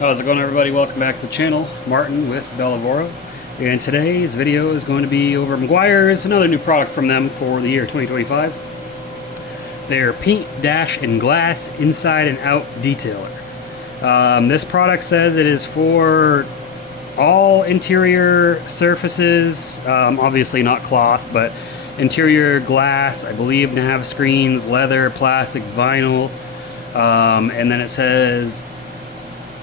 How's it going, everybody? Welcome back to the channel. Martin with Bellavoro, and today's video is going to be over Meguiar's, another new product from them for the year 2025. Their paint, dash, and glass inside and out detailer. This product says it is for all interior surfaces, obviously not cloth, but interior glass, I believe, nav screens, leather, plastic, vinyl, and then it says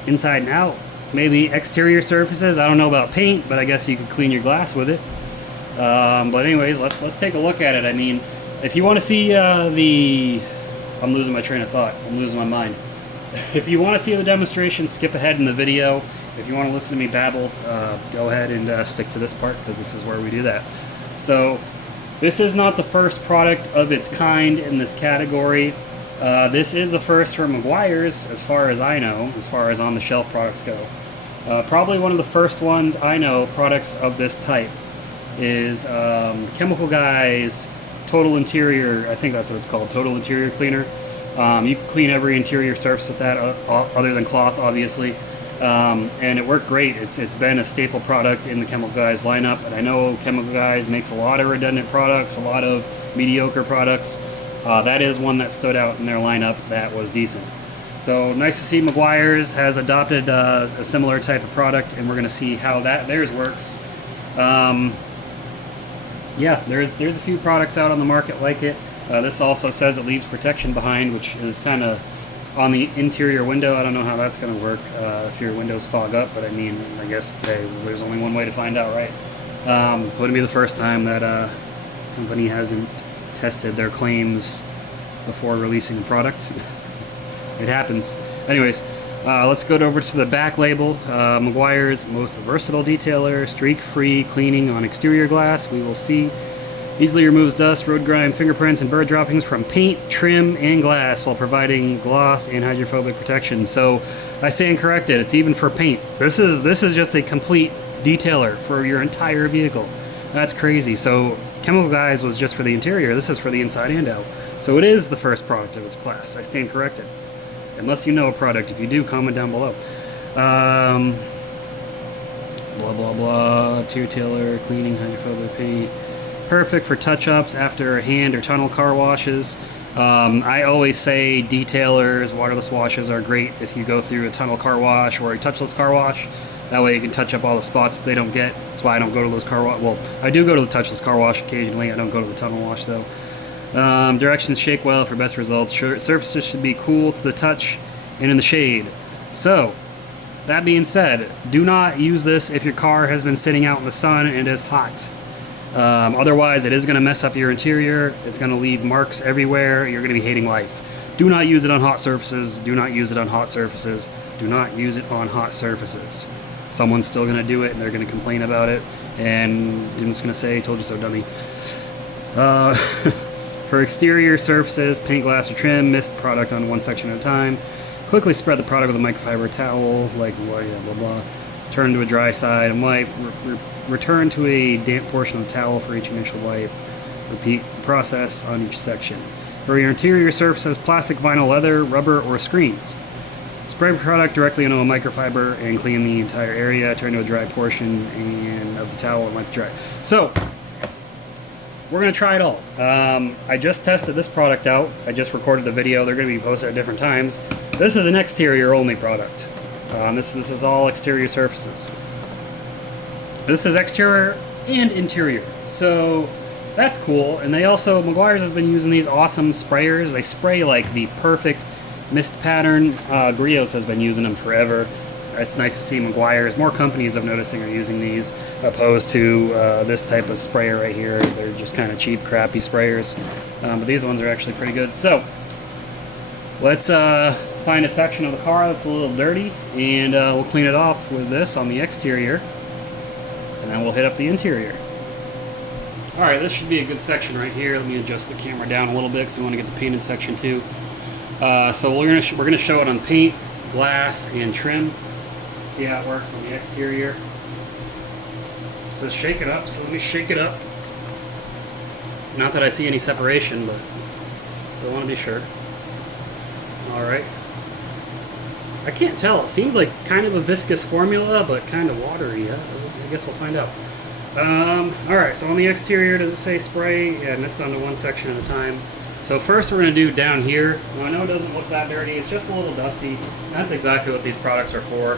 inside and out, maybe exterior surfaces. I don't know about paint, but I guess you could clean your glass with it. But anyways, let's take a look at it. I mean, if you want to see I'm losing my train of thought. I'm losing my mind. If you want to see the demonstration, skip ahead in the video. If you want to listen to me babble, go ahead and stick to this part, because this is where we do that. So this is not the first product of its kind in this category. This is a first for Meguiar's, as far as I know, as far as on-the-shelf products go. Probably one of the first ones I know, products of this type, is Chemical Guy's Total Interior, I think that's what it's called, Total Interior Cleaner. You can clean every interior surface with that, other than cloth, obviously. And it worked great. It's been a staple product in the Chemical Guys lineup, and I know Chemical Guys makes a lot of redundant products, a lot of mediocre products. That is one that stood out in their lineup that was decent. So nice to see Meguiar's has adopted a similar type of product, and we're going to see how theirs works. Yeah, there's a few products out on the market like it. This also says it leaves protection behind, which is kind of on the interior window. I don't know how that's going to work if your windows fog up, but I mean, I guess there's only one way to find out, right? Wouldn't be the first time that a company hasn't tested their claims before releasing a product. It happens. Anyways, let's go over to the back label. Meguiar's most versatile detailer, streak-free cleaning on exterior glass. We will see. Easily removes dust, road grime, fingerprints, and bird droppings from paint, trim, and glass while providing gloss and hydrophobic protection. So I stand corrected. It's even for paint. This is just a complete detailer for your entire vehicle. That's crazy. So Chemical Guys was just for the interior. This is for the inside and out. So it is the first product of its class. I stand corrected. Unless you know a product. If you do, comment down below. Blah, blah, blah. Detailer, cleaning, hydrophobic paint. Perfect for touch-ups after hand or tunnel car washes. I always say detailers, waterless washes are great if you go through a tunnel car wash or a touchless car wash. That way you can touch up all the spots that they don't get. That's why I don't go to those car wash. Well, I do go to the touchless car wash occasionally. I don't go to the tunnel wash though. Directions: shake well for best results. Surfaces should be cool to the touch and in the shade. So, that being said, do not use this if your car has been sitting out in the sun and is hot. Otherwise, it is going to mess up your interior. It's going to leave marks everywhere. You're going to be hating life. Do not use it on hot surfaces. Do not use it on hot surfaces. Do not use it on hot surfaces. Someone's still going to do it, and they're going to complain about it, and I'm just going to say, told you so, dummy. For exterior surfaces, paint, glass, or trim, mist product on one section at a time. Quickly spread the product with a microfiber towel, like blah, blah, blah. Turn to a dry side and wipe. Return to a damp portion of the towel for each initial wipe. Repeat the process on each section. For your interior surfaces, plastic, vinyl, leather, rubber, or screens. Spray product directly into a microfiber and clean the entire area. Turn to a dry portion of the towel and wipe dry. So, we're going to try it all. I just tested this product out. I just recorded the video. They're going to be posted at different times. This is an exterior only product. This is all exterior surfaces. This is exterior and interior. So that's cool. And they also, Meguiar's has been using these awesome sprayers. They spray like the perfect mist pattern. Griot's has been using them forever. It's nice to see Meguiar's. More companies I'm noticing are using these opposed to this type of sprayer right here. They're just kind of cheap, crappy sprayers. But these ones are actually pretty good. So let's find a section of the car that's a little dirty, and we'll clean it off with this on the exterior, and then we'll hit up the interior. Alright, this should be a good section right here. Let me adjust the camera down a little bit because we want to get the painted section too. So we're gonna show it on paint, glass, and trim. See how it works on the exterior. It says shake it up, so let me shake it up. Not that I see any separation, but so I want to be sure. Alright. I can't tell. It seems like kind of a viscous formula, but kind of watery. Yeah, I guess we'll find out. Alright, so on the exterior, does it say spray? Yeah, and it's done to one section at a time. So first we're going to do down here. Now, I know it doesn't look that dirty, it's just a little dusty. That's exactly what these products are for.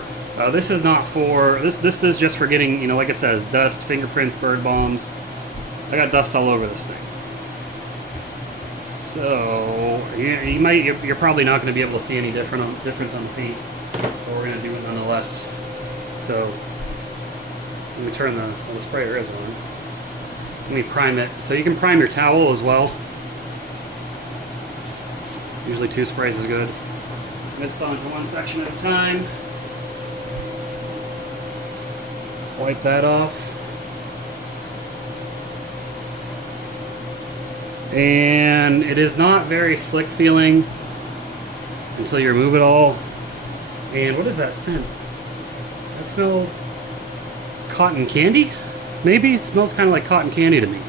This is not for, this is just for getting, you know, like it says, dust, fingerprints, bird bombs. I got dust all over this thing. So, you're probably not going to be able to see any difference on the paint, but we're going to do it nonetheless. So, let me turn the sprayer is on. Let me prime it. So you can prime your towel as well. Usually 2 sprays is good. Mist on to one section at a time. Wipe that off. And it is not very slick feeling until you remove it all. And what is that scent? That smells cotton candy? Maybe? It smells kind of like cotton candy to me.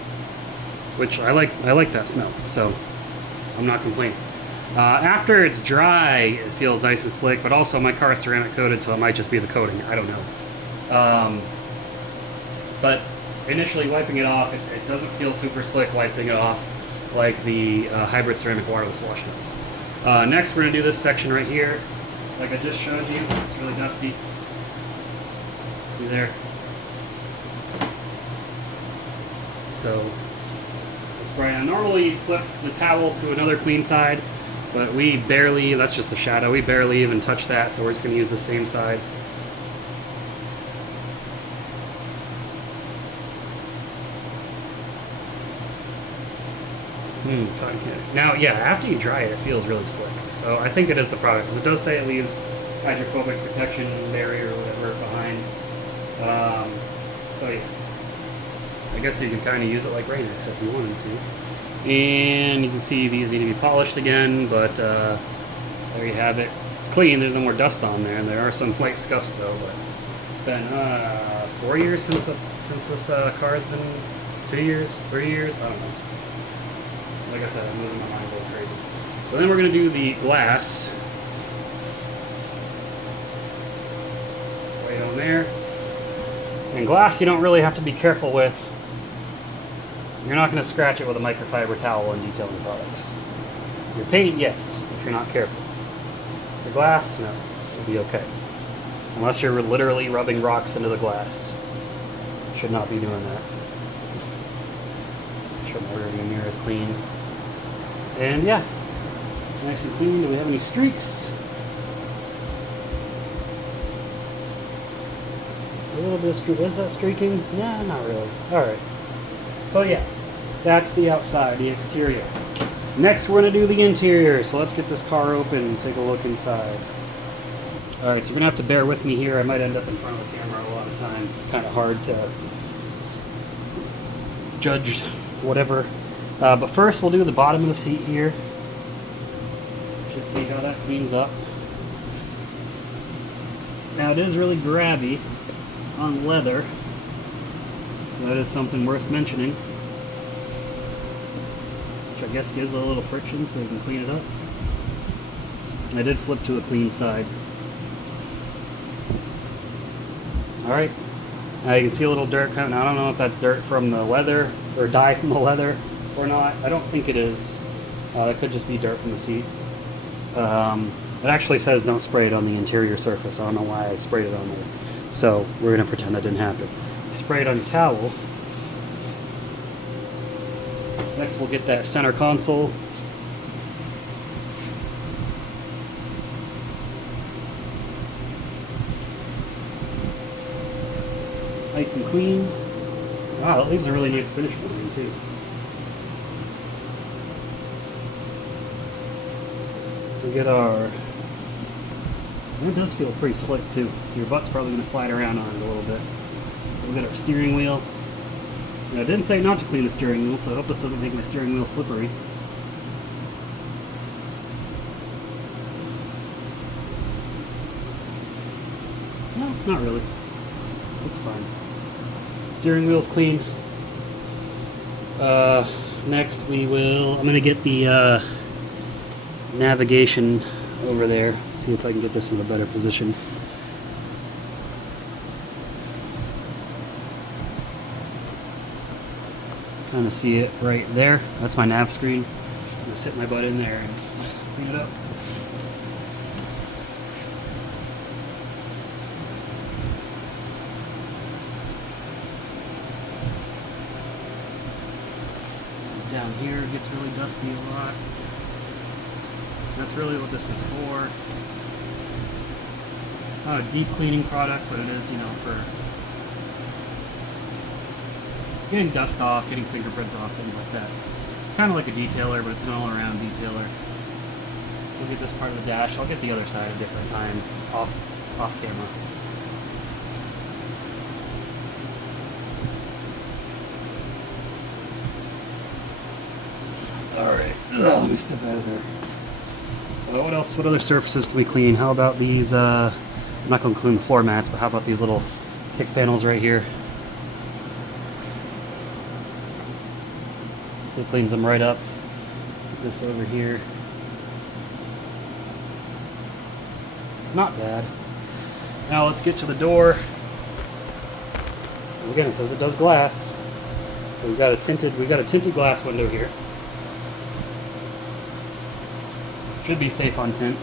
Which I like that smell, so I'm not complaining. After it's dry, it feels nice and slick, but also my car is ceramic coated, so it might just be the coating. I don't know. But initially wiping it off, it doesn't feel super slick wiping it off like the hybrid ceramic waterless wash does. Next, we're going to do this section right here. Like I just showed you, it's really dusty. See there? So, the spray. I normally flip the towel to another clean side, but we barely, that's just a shadow, we barely even touch that, so we're just going to use the same side. Now, yeah, after you dry it, it feels really slick. So I think it is the product, because it does say it leaves hydrophobic protection barrier or whatever behind. So yeah, I guess you can kind of use it like Rain-X if you wanted to. And you can see these need to be polished again, but there you have it. It's clean, there's no more dust on there, and there are some light scuffs though, but it's been 4 years since this car has been, 2 years, 3 years, I don't know. Like I said, I'm losing my mind a little crazy. So then we're going to do the glass. Spray on there. And glass you don't really have to be careful with. You're not going to scratch it with a microfiber towel in detailing products. Your paint, yes, if you're not careful. The glass, no, it'll be okay. Unless you're literally rubbing rocks into the glass. Should not be doing that. Make sure my rearview mirror is clean. And yeah, nice and clean. Do we have any streaks? A little bit of streak. Is that streaking? Yeah, not really. Alright. So yeah, that's the outside, the exterior. Next we're going to do the interior. So let's get this car open and take a look inside. Alright, so you're going to have to bear with me here. I might end up in front of the camera a lot of times. It's kind of hard to judge whatever. But first we'll do the bottom of the seat here. Just see how that cleans up. Now it is really grabby on leather, so that is something worth mentioning. Which I guess gives it a little friction so we can clean it up. And I did flip to a clean side. Alright, now you can see a little dirt coming. I don't know if that's dirt from the leather or dye from the leather or not. I don't think it is. It could just be dirt from the seat. It actually says don't spray it on the interior surface. I don't know why I sprayed it on there. So we're going to pretend that didn't happen. You spray it on your towel. Next we'll get that center console. Nice and clean. Wow, that leaves a really nice finish behind too. We get our... It does feel pretty slick too, so your butt's probably going to slide around on it a little bit. We'll get our steering wheel. Now, it didn't say not to clean the steering wheel, so I hope this doesn't make my steering wheel slippery. No, not really. It's fine. Steering wheel's clean. Next I'm going to get the navigation over there. See see if I can get this in a better position. Kind of see it right there. That's my nav screen. I'm gonna sit my butt in there and clean it up. Down here it gets really dusty a lot. That's really what this is for. Not a deep cleaning product, but it is, you know, for getting dust off, getting fingerprints off, things like that. It's kind of like a detailer, but it's an all-around detailer. We'll get this part of the dash. I'll get the other side a different time, off camera. Alright, let me step out of there. What else? What other surfaces can we clean? How about these, I'm not going to clean the floor mats, but how about these little kick panels right here? So it cleans them right up. This over here. Not bad. Now let's get to the door. Because again, it says it does glass. So we've got a tinted glass window here. Should be safe on tint.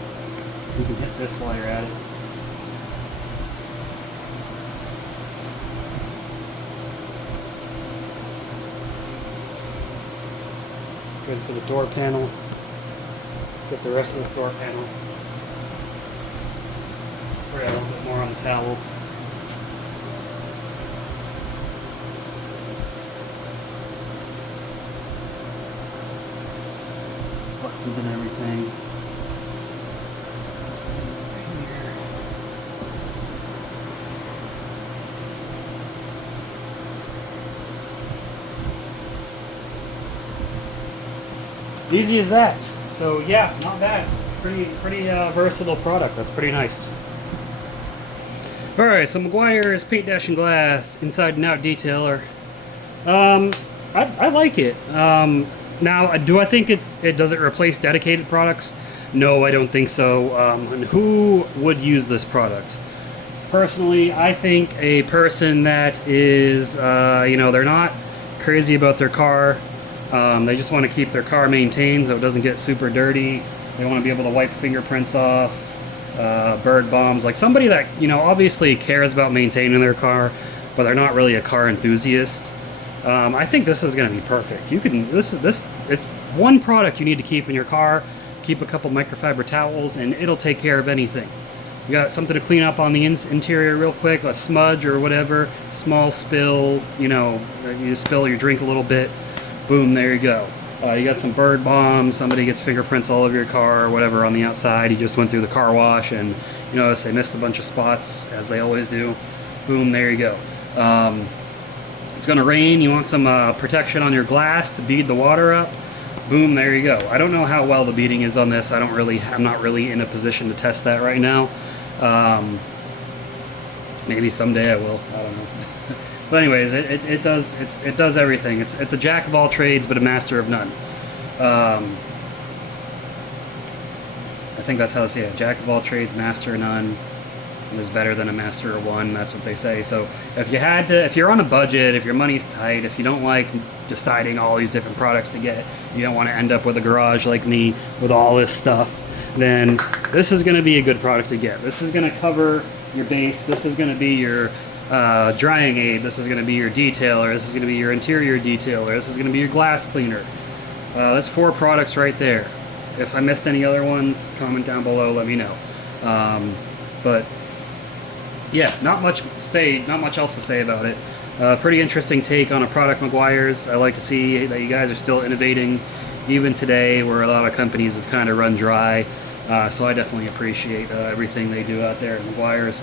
You can hit this while you're at it. Good for the door panel. Get the rest of this door panel. Spray a little bit more on the towel. Buttons and everything. This thing right here. Easy as that. So yeah, not bad. Pretty versatile product. That's pretty nice. All right, so Meguiar's paint dash and glass inside and out detailer. I like it. Now, do I think it doesn't replace dedicated products? No, I don't think so. And who would use this product? Personally, I think a person that is, you know, they're not crazy about their car. They just want to keep their car maintained so it doesn't get super dirty. They want to be able to wipe fingerprints off, bird bombs. Like somebody that, you know, obviously cares about maintaining their car, but they're not really a car enthusiast. I think this is going to be perfect. You can, it's one product you need to keep in your car. Keep a couple microfiber towels and it'll take care of anything. You got something to clean up on the interior real quick, a smudge or whatever, small spill, you know, you spill your drink a little bit, boom, there you go. You got some bird bombs, somebody gets fingerprints all over your car or whatever on the outside, you just went through the car wash and you notice they missed a bunch of spots, as they always do, boom, there you go. It's gonna rain, you want some protection on your glass to bead the water up, boom, there you go. I don't know how well the beading is on this. I'm not really in a position to test that right now. Maybe someday I will, I don't know. But anyways, it does everything. It's a jack of all trades, but a master of none. I think that's how they say it. Jack of all trades, master of none is better than a master of one. That's what they say. So if you're on a budget, if your money's tight, if you don't like deciding all these different products to get, you don't want to end up with a garage like me with all this stuff, then this is going to be a good product to get. This is going to cover your base. This is going to be your drying aid. This is going to be your detailer. This is going to be your interior detailer. This is going to be your glass cleaner. That's 4 products right there. If I missed any other ones, comment down below, let me know. But yeah, not much else to say about it. Pretty interesting take on a product, Meguiar's. I like to see that you guys are still innovating even today where a lot of companies have kind of run dry. So I definitely appreciate everything they do out there at Meguiar's.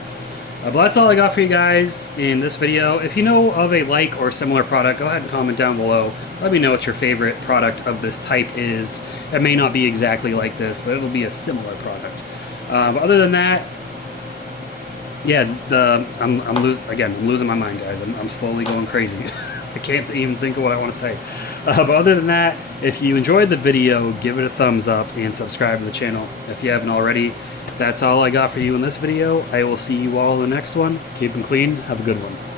But that's all I got for you guys in this video. If you know of a like or similar product, go ahead and comment down below. Let me know what your favorite product of this type is. It may not be exactly like this, but it'll be a similar product. But other than that, yeah, I'm losing my mind, guys. I'm slowly going crazy. I can't even think of what I want to say. But other than that, if you enjoyed the video, give it a thumbs up and subscribe to the channel if you haven't already. That's all I got for you in this video. I will see you all in the next one. Keep them clean. Have a good one.